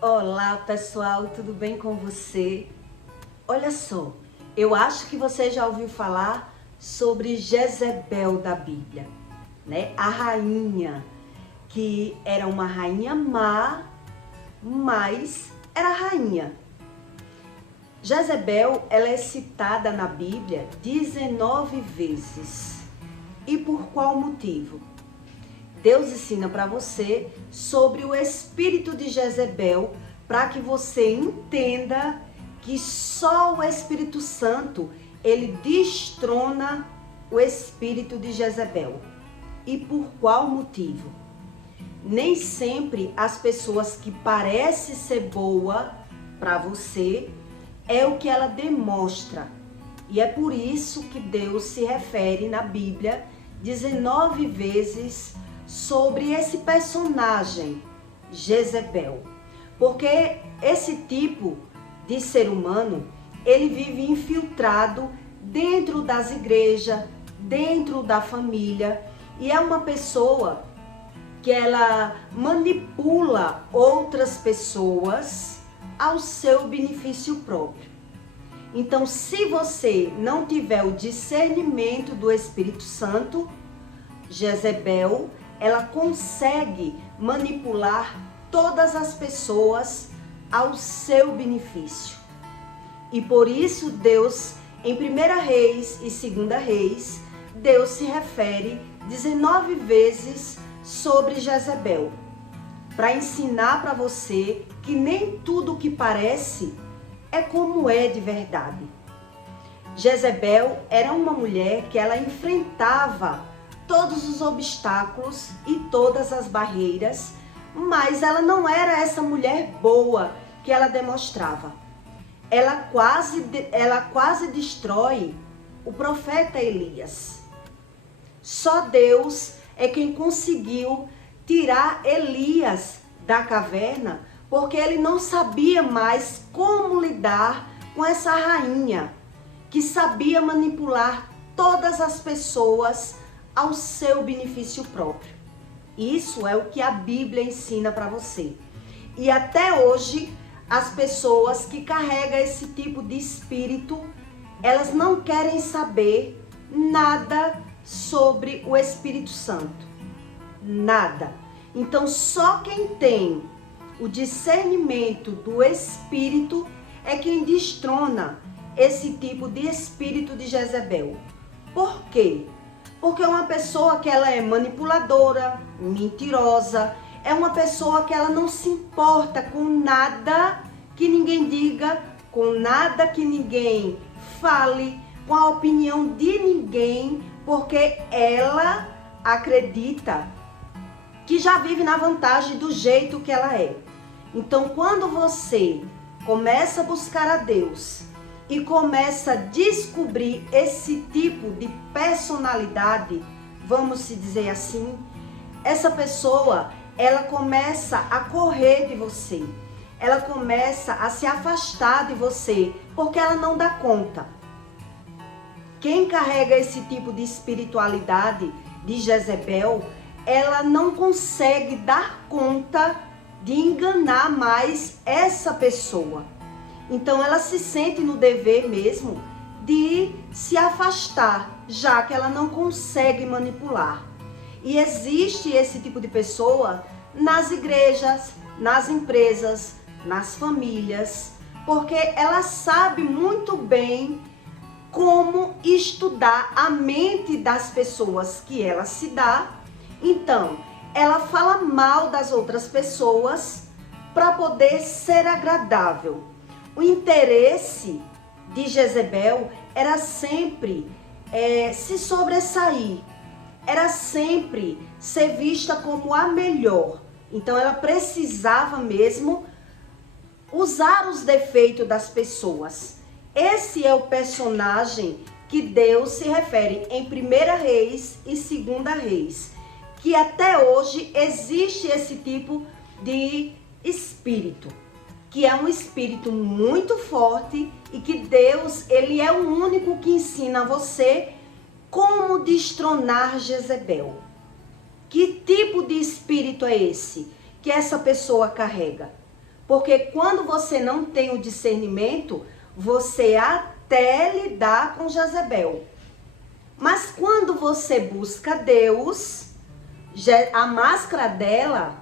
Olá pessoal, tudo bem com você? Olha só, eu acho que você já ouviu falar sobre Jezebel da Bíblia, né? A rainha, que era uma rainha má, mas era rainha. Jezebel, ela é citada na Bíblia 19 vezes. E por qual motivo? Deus ensina para você sobre o espírito de Jezebel, para que você entenda que só o Espírito Santo, ele destrona o espírito de Jezebel. E por qual motivo? Nem sempre as pessoas que parecem ser boa para você é o que ela demonstra. E é por isso que Deus se refere na Bíblia 19 vezes sobre esse personagem, Jezebel. Porque esse tipo de ser humano, ele vive infiltrado dentro das igrejas, dentro da família, e é uma pessoa que ela manipula outras pessoas ao seu benefício próprio. Então, se você não tiver o discernimento do Espírito Santo, Jezebel, ela consegue manipular todas as pessoas ao seu benefício. E por isso Deus, em 1 Reis e 2 Reis, Deus se refere 19 vezes sobre Jezebel, para ensinar para você que nem tudo que parece é como é de verdade. Jezebel era uma mulher que ela enfrentava todos os obstáculos e todas as barreiras, mas ela não era essa mulher boa que ela demonstrava. Ela quase destrói o profeta Elias. Só Deus é quem conseguiu tirar Elias da caverna, porque ele não sabia mais como lidar com essa rainha que sabia manipular todas as pessoas ao seu benefício próprio. Isso é o que a Bíblia ensina para você. E até hoje, as pessoas que carregam esse tipo de espírito, elas não querem saber nada sobre o Espírito Santo. Nada. Então, só quem tem o discernimento do Espírito é quem destrona esse tipo de espírito de Jezebel. Por quê? Porque é uma pessoa que ela é manipuladora, mentirosa, é uma pessoa que ela não se importa com nada que ninguém diga, com nada que ninguém fale, com a opinião de ninguém, porque ela acredita que já vive na vantagem do jeito que ela é. Então, quando você começa a buscar a Deus e começa a descobrir esse tipo de personalidade, vamos se dizer assim, essa pessoa, ela começa a correr de você, ela começa a se afastar de você, porque ela não dá conta. Quem carrega esse tipo de espiritualidade de Jezebel, ela não consegue dar conta de enganar mais essa pessoa. Então ela se sente no dever mesmo de se afastar, já que ela não consegue manipular. E existe esse tipo de pessoa nas igrejas, nas empresas, nas famílias, porque ela sabe muito bem como estudar a mente das pessoas que ela se dá. Então, ela fala mal das outras pessoas para poder ser agradável. O interesse de Jezebel era sempre se sobressair, era sempre ser vista como a melhor. Então ela precisava mesmo usar os defeitos das pessoas. Esse é o personagem que Deus se refere em 1 Reis e 2 Reis, que até hoje existe esse tipo de espírito, que é um espírito muito forte e que Deus, ele é o único que ensina a você como destronar Jezebel. Que tipo de espírito é esse que essa pessoa carrega? Porque quando você não tem o discernimento, você até lidar com Jezebel. Mas quando você busca Deus, a máscara dela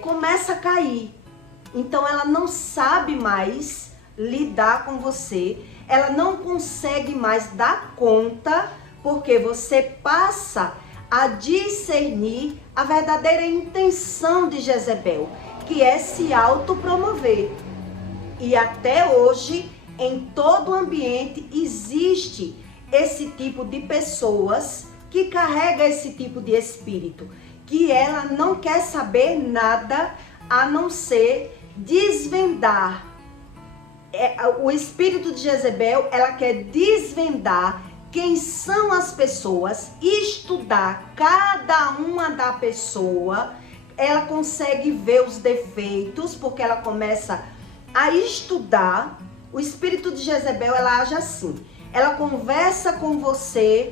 começa a cair. Então ela não sabe mais lidar com você, ela não consegue mais dar conta, porque você passa a discernir a verdadeira intenção de Jezebel, que é se autopromover. E até hoje, em todo o ambiente, existe esse tipo de pessoas que carrega esse tipo de espírito, que ela não quer saber nada a não ser desvendar. O espírito de Jezebel, ela quer desvendar quem são as pessoas, estudar cada uma da pessoa. Ela consegue ver os defeitos, porque ela começa a estudar. O espírito de Jezebel, ela age assim. Ela conversa com você,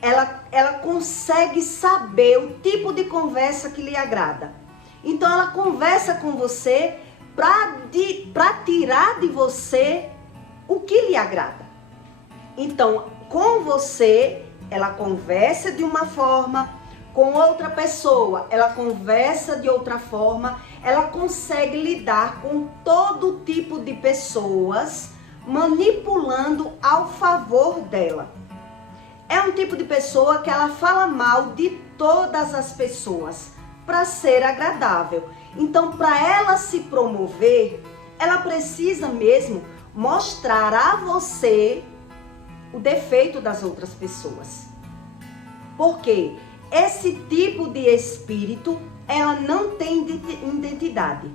ela consegue saber o tipo de conversa que lhe agrada. Então ela conversa com você para tirar de você o que lhe agrada. Então, com você, ela conversa de uma forma, com outra pessoa, ela conversa de outra forma, ela consegue lidar com todo tipo de pessoas, manipulando ao favor dela. É um tipo de pessoa que ela fala mal de todas as pessoas para ser agradável. Então, para ela se promover, ela precisa mesmo mostrar a você o defeito das outras pessoas. Por quê? Esse tipo de espírito, ela não tem identidade.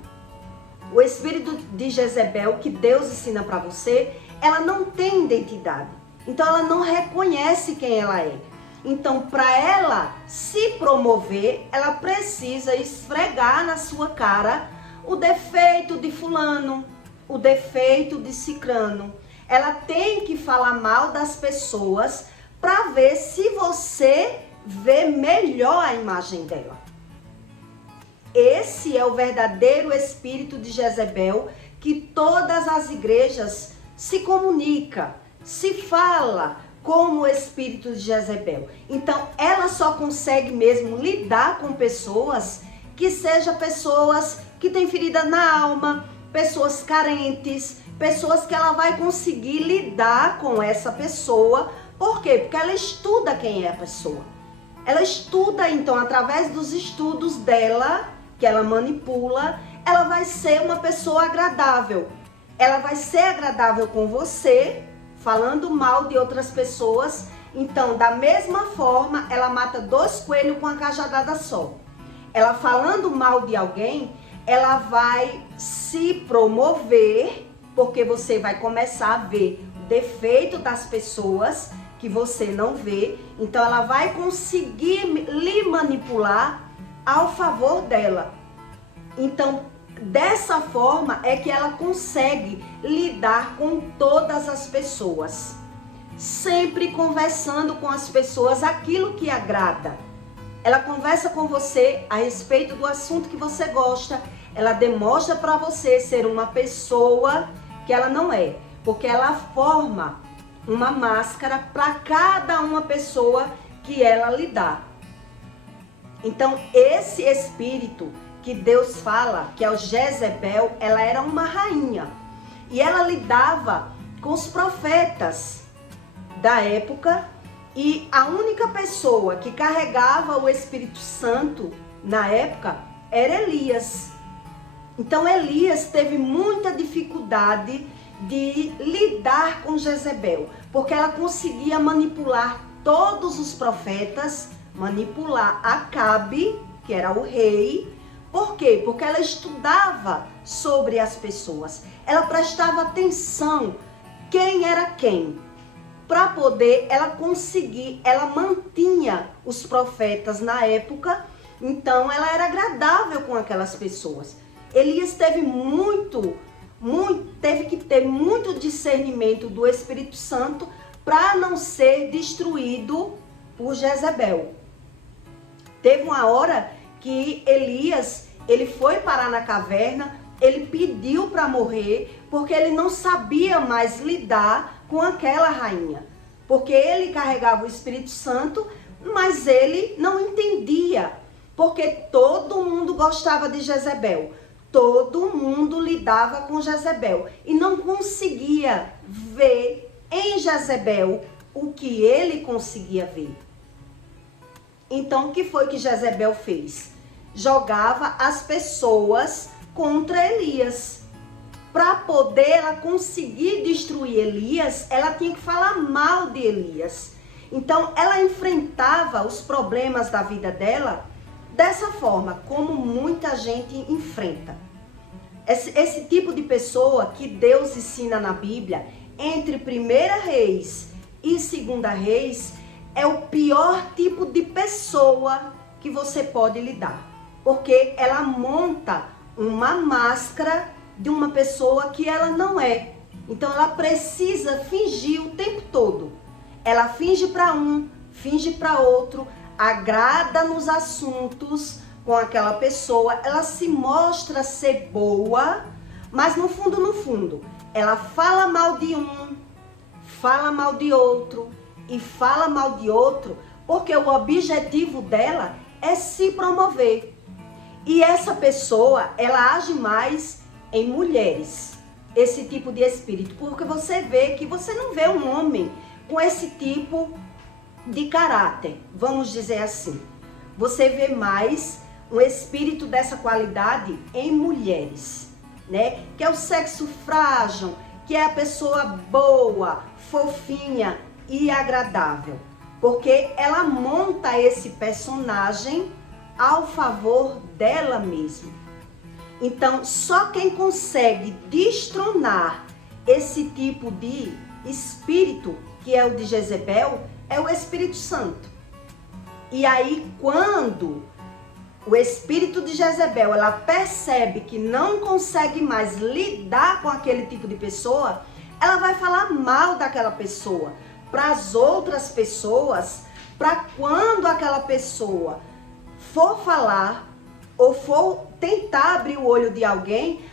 O espírito de Jezebel, que Deus ensina para você, ela não tem identidade. Então, ela não reconhece quem ela é. Então, para ela se promover, ela precisa esfregar na sua cara o defeito de fulano, o defeito de cicrano. Ela tem que falar mal das pessoas para ver se você vê melhor a imagem dela. Esse é o verdadeiro espírito de Jezebel, que todas as igrejas se comunicam, se fala como o espírito de Jezebel. Então, ela só consegue mesmo lidar com pessoas que sejam pessoas que têm ferida na alma, pessoas carentes, pessoas que ela vai conseguir lidar com essa pessoa. Por quê? Porque ela estuda quem é a pessoa. Ela estuda, então, através dos estudos dela, que ela manipula, ela vai ser uma pessoa agradável. Ela vai ser agradável com você, falando mal de outras pessoas. Então, da mesma forma, ela mata 2 coelhos com uma cajadada só. Ela falando mal de alguém, ela vai se promover, porque você vai começar a ver o defeito das pessoas que você não vê. Então, ela vai conseguir lhe manipular ao favor dela. Então, dessa forma é que ela consegue lidar com todas as pessoas, sempre conversando com as pessoas aquilo que agrada. Ela conversa com você a respeito do assunto que você gosta, ela demonstra para você ser uma pessoa que ela não é, porque ela forma uma máscara para cada uma pessoa que ela lidar. Então, esse espírito que Deus fala, que é o Jezebel, ela era uma rainha. E ela lidava com os profetas da época. E a única pessoa que carregava o Espírito Santo na época era Elias. Então Elias teve muita dificuldade de lidar com Jezebel, porque ela conseguia manipular todos os profetas, manipular Acabe, que era o rei. Por quê? Porque ela estudava sobre as pessoas, ela prestava atenção quem era quem, para poder ela conseguir, ela mantinha os profetas na época, então ela era agradável com aquelas pessoas. Elias teve teve que ter muito discernimento do Espírito Santo para não ser destruído por Jezebel. Teve uma hora que Elias, Ele foi parar na caverna, ele pediu para morrer, porque ele não sabia mais lidar com aquela rainha. Porque ele carregava o Espírito Santo, mas ele não entendia. Porque todo mundo gostava de Jezebel. Todo mundo lidava com Jezebel. E não conseguia ver em Jezebel o que ele conseguia ver. Então, o que foi que Jezebel fez? Jogava as pessoas contra Elias. Para poder ela conseguir destruir Elias, ela tinha que falar mal de Elias. Então, ela enfrentava os problemas da vida dela dessa forma, como muita gente enfrenta. Esse tipo de pessoa que Deus ensina na Bíblia, entre 1 Reis e 2 Reis, é o pior tipo de pessoa que você pode lidar. Porque ela monta uma máscara de uma pessoa que ela não é. Então ela precisa fingir o tempo todo. Ela finge para um, finge para outro, agrada nos assuntos com aquela pessoa, ela se mostra ser boa, mas no fundo, ela fala mal de um, fala mal de outro e fala mal de outro, porque o objetivo dela é se promover. E essa pessoa, ela age mais em mulheres, esse tipo de espírito, porque você vê que você não vê um homem com esse tipo de caráter, vamos dizer assim. Você vê mais um espírito dessa qualidade em mulheres, né? Que é o sexo frágil, que é a pessoa boa, fofinha e agradável. Porque ela monta esse personagem ao favor dela mesma. Então, só quem consegue destronar esse tipo de espírito, que é o de Jezebel, é o Espírito Santo. E aí, quando o espírito de Jezebel, ela percebe que não consegue mais lidar com aquele tipo de pessoa, ela vai falar mal daquela pessoa para as outras pessoas, para quando aquela pessoa for falar ou for tentar abrir o olho de alguém,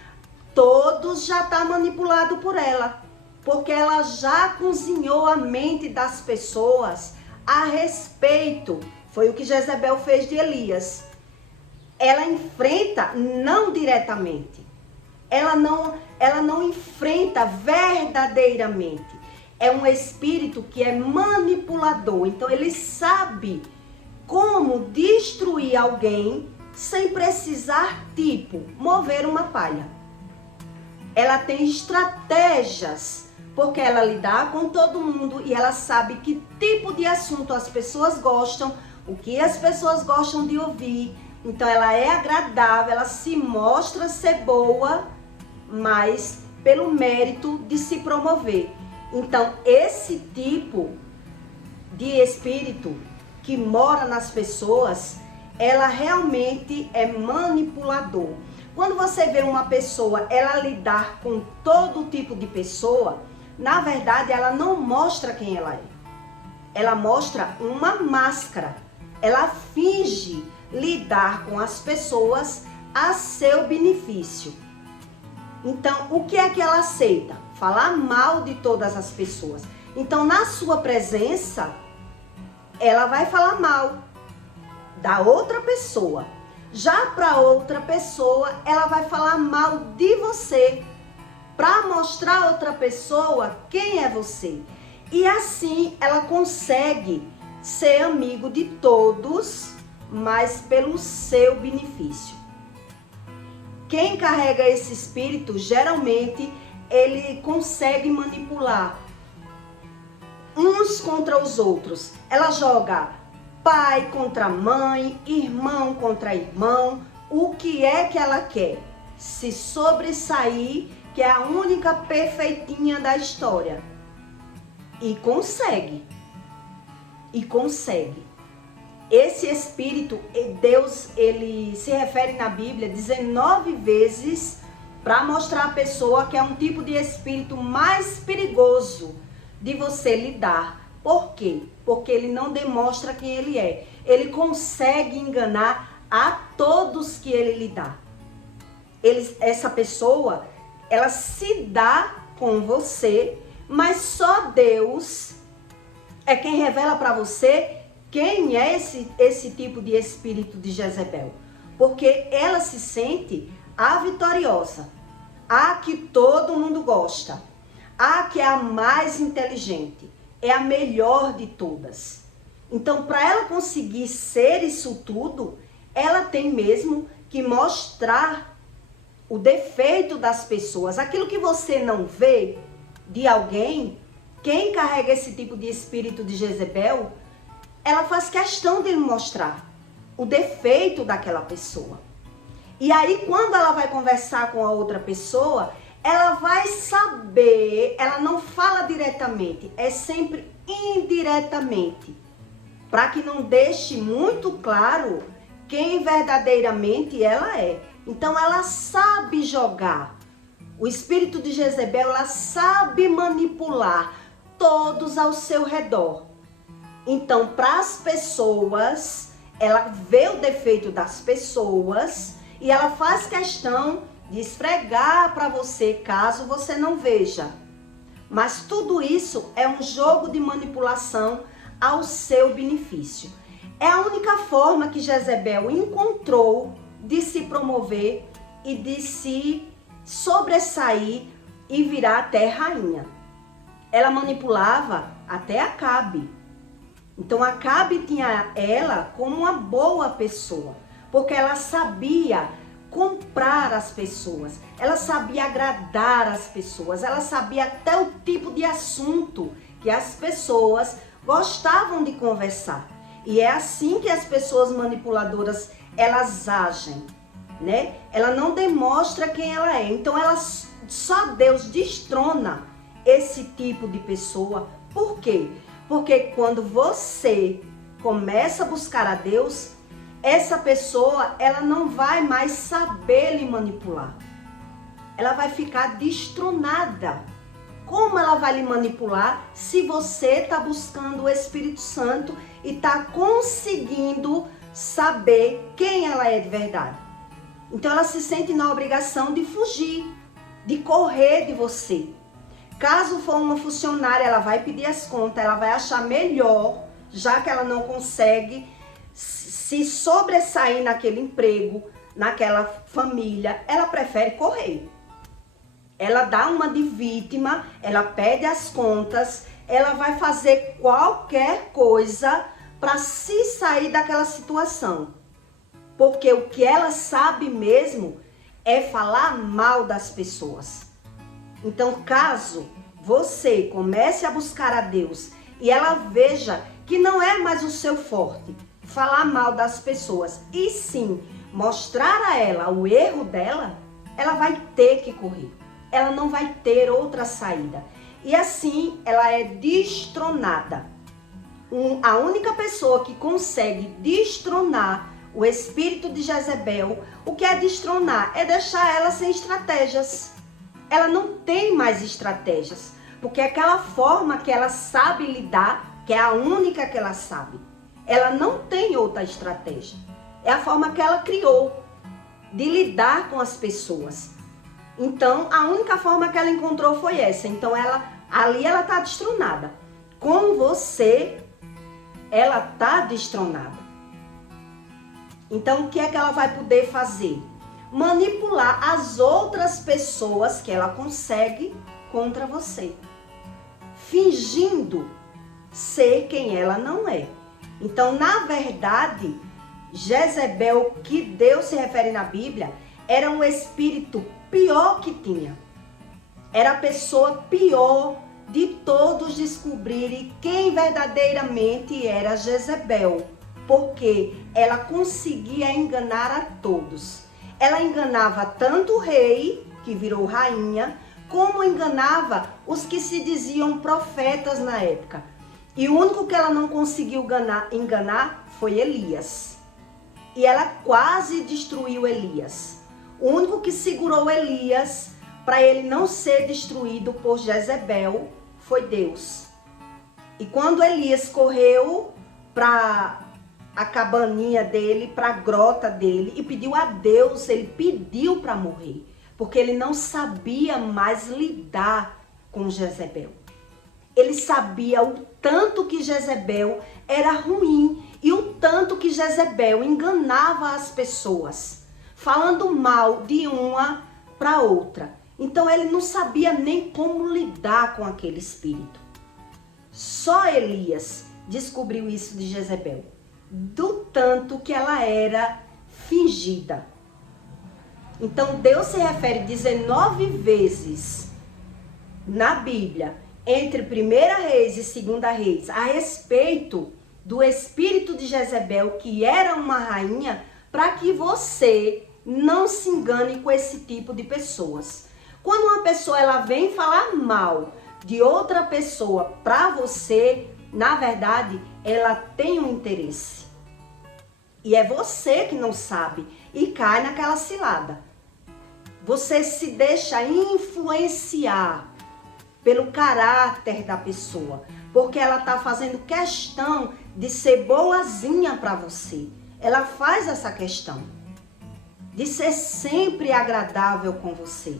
todos já estão manipulados por ela, porque ela já cozinhou a mente das pessoas a respeito. Foi o que Jezebel fez de Elias. Ela enfrenta não diretamente, ela não enfrenta verdadeiramente. É um espírito que é manipulador, então ele sabe como destruir alguém sem precisar, tipo, mover uma palha. Ela tem estratégias, porque ela lida com todo mundo e ela sabe que tipo de assunto as pessoas gostam, o que as pessoas gostam de ouvir. Então ela é agradável, ela se mostra ser boa, mas pelo mérito de se promover. Então esse tipo de espírito que mora nas pessoas, ela realmente é manipulador. Quando você vê uma pessoa, ela lidar com todo tipo de pessoa, na verdade ela não mostra quem ela é. Ela mostra uma máscara. Ela finge lidar com as pessoas a seu benefício. Então, o que é que ela aceita? Falar mal de todas as pessoas. Então, na sua presença, ela vai falar mal da outra pessoa. Já para outra pessoa, ela vai falar mal de você, para mostrar a outra pessoa quem é você. E assim, ela consegue ser amigo de todos, mas pelo seu benefício. Quem carrega esse espírito, geralmente, ele consegue manipular uns contra os outros. Ela joga pai contra mãe, irmão contra irmão. O que é que ela quer? Se sobressair, que é a única perfeitinha da história. E consegue. E consegue. Esse espírito, Deus, ele se refere na Bíblia 19 vezes para mostrar a pessoa que é um tipo de espírito mais perigoso de você lidar. Por quê? Porque ele não demonstra quem ele é. Ele consegue enganar a todos que ele lidar. essa pessoa, ela se dá com você, mas só Deus é quem revela para você quem é esse tipo de espírito de Jezebel. Porque ela se sente a vitoriosa, a que todo mundo gosta, a que é a mais inteligente, é a melhor de todas. Então, para ela conseguir ser isso tudo, ela tem mesmo que mostrar o defeito das pessoas. Aquilo que você não vê de alguém, quem carrega esse tipo de espírito de Jezebel, ela faz questão de mostrar o defeito daquela pessoa. E aí, quando ela vai conversar com a outra pessoa, ela vai saber, ela não fala diretamente, é sempre indiretamente, para que não deixe muito claro quem verdadeiramente ela é. Então, ela sabe jogar. O espírito de Jezebel, ela sabe manipular todos ao seu redor. Então, para as pessoas, ela vê o defeito das pessoas e ela faz questão de esfregar para você, caso você não veja. Mas tudo isso é um jogo de manipulação ao seu benefício. É a única forma que Jezebel encontrou de se promover e de se sobressair e virar até rainha. Ela manipulava até Acabe. Então Acabe tinha ela como uma boa pessoa, porque ela sabia comprar as pessoas, ela sabia agradar as pessoas, ela sabia até o tipo de assunto que as pessoas gostavam de conversar. E é assim que as pessoas manipuladoras, elas agem, né? Ela não demonstra quem ela é. Então só Deus destrona esse tipo de pessoa. Por quê? Porque quando você começa a buscar a Deus, essa pessoa, ela não vai mais saber lhe manipular. Ela vai ficar destronada. Como ela vai lhe manipular se você está buscando o Espírito Santo e está conseguindo saber quem ela é de verdade? Então ela se sente na obrigação de fugir, de correr de você. Caso for uma funcionária, ela vai pedir as contas, ela vai achar melhor, já que ela não consegue se sobressair naquele emprego, naquela família, ela prefere correr. Ela dá uma de vítima, ela pede as contas, ela vai fazer qualquer coisa para se sair daquela situação. Porque o que ela sabe mesmo é falar mal das pessoas. Então, caso você comece a buscar a Deus e ela veja que não é mais o seu forte falar mal das pessoas, e sim mostrar a ela o erro dela, ela vai ter que correr. Ela não vai ter outra saída. E assim ela é destronada. A única pessoa que consegue destronar o espírito de Jezebel, o que é destronar? É deixar ela sem estratégias. Ela não tem mais estratégias, porque aquela forma que ela sabe lidar, que é a única que ela sabe, ela não tem outra estratégia. É a forma que ela criou de lidar com as pessoas. Então, a única forma que ela encontrou foi essa. Então, ali ela está destronada. Com você, ela está destronada. Então, o que é que ela vai poder fazer? Manipular as outras pessoas que ela consegue contra você, fingindo ser quem ela não é. Então, na verdade, Jezebel, que Deus se refere na Bíblia, era um espírito pior que tinha. Era a pessoa pior de todos descobrirem quem verdadeiramente era Jezebel, porque ela conseguia enganar a todos. Ela enganava tanto o rei, que virou rainha, como enganava os que se diziam profetas na época. E o único que ela não conseguiu enganar foi Elias. E ela quase destruiu Elias. O único que segurou Elias para ele não ser destruído por Jezebel foi Deus. E quando Elias correu para a cabaninha dele, para a grota dele e pediu a Deus, ele pediu para morrer, porque ele não sabia mais lidar com Jezebel. Ele sabia o tanto que Jezebel era ruim e o tanto que Jezebel enganava as pessoas, falando mal de uma para outra. Então ele não sabia nem como lidar com aquele espírito. Só Elias descobriu isso de Jezebel, do tanto que ela era fingida. Então Deus se refere 19 vezes na Bíblia, entre 1 Reis e 2 Reis, a respeito do espírito de Jezebel, que era uma rainha, para que você não se engane com esse tipo de pessoas. Quando uma pessoa ela vem falar mal de outra pessoa para você, na verdade, ela tem um interesse. E é você que não sabe e cai naquela cilada. Você se deixa influenciar pelo caráter da pessoa, porque ela está fazendo questão de ser boazinha para você. Ela faz essa questão de ser sempre agradável com você.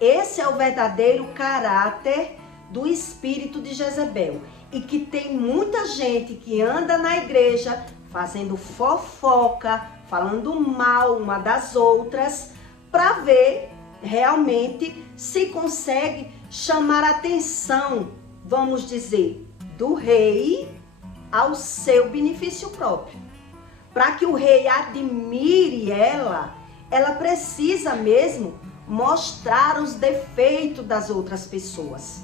Esse é o verdadeiro caráter do espírito de Jezebel. E que tem muita gente que anda na igreja fazendo fofoca, falando mal uma das outras, para ver realmente se consegue chamar a atenção, vamos dizer, do rei ao seu benefício próprio. Para que o rei admire ela precisa mesmo mostrar os defeitos das outras pessoas.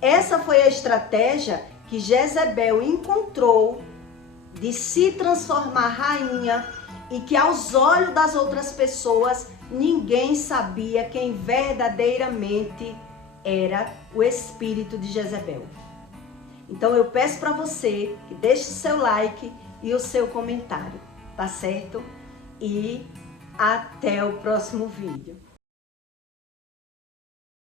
Essa foi a estratégia que Jezebel encontrou de se transformar rainha e que aos olhos das outras pessoas ninguém sabia quem verdadeiramente era o espírito de Jezebel. Então eu peço para você que deixe o seu like e o seu comentário, tá certo? E até o próximo vídeo.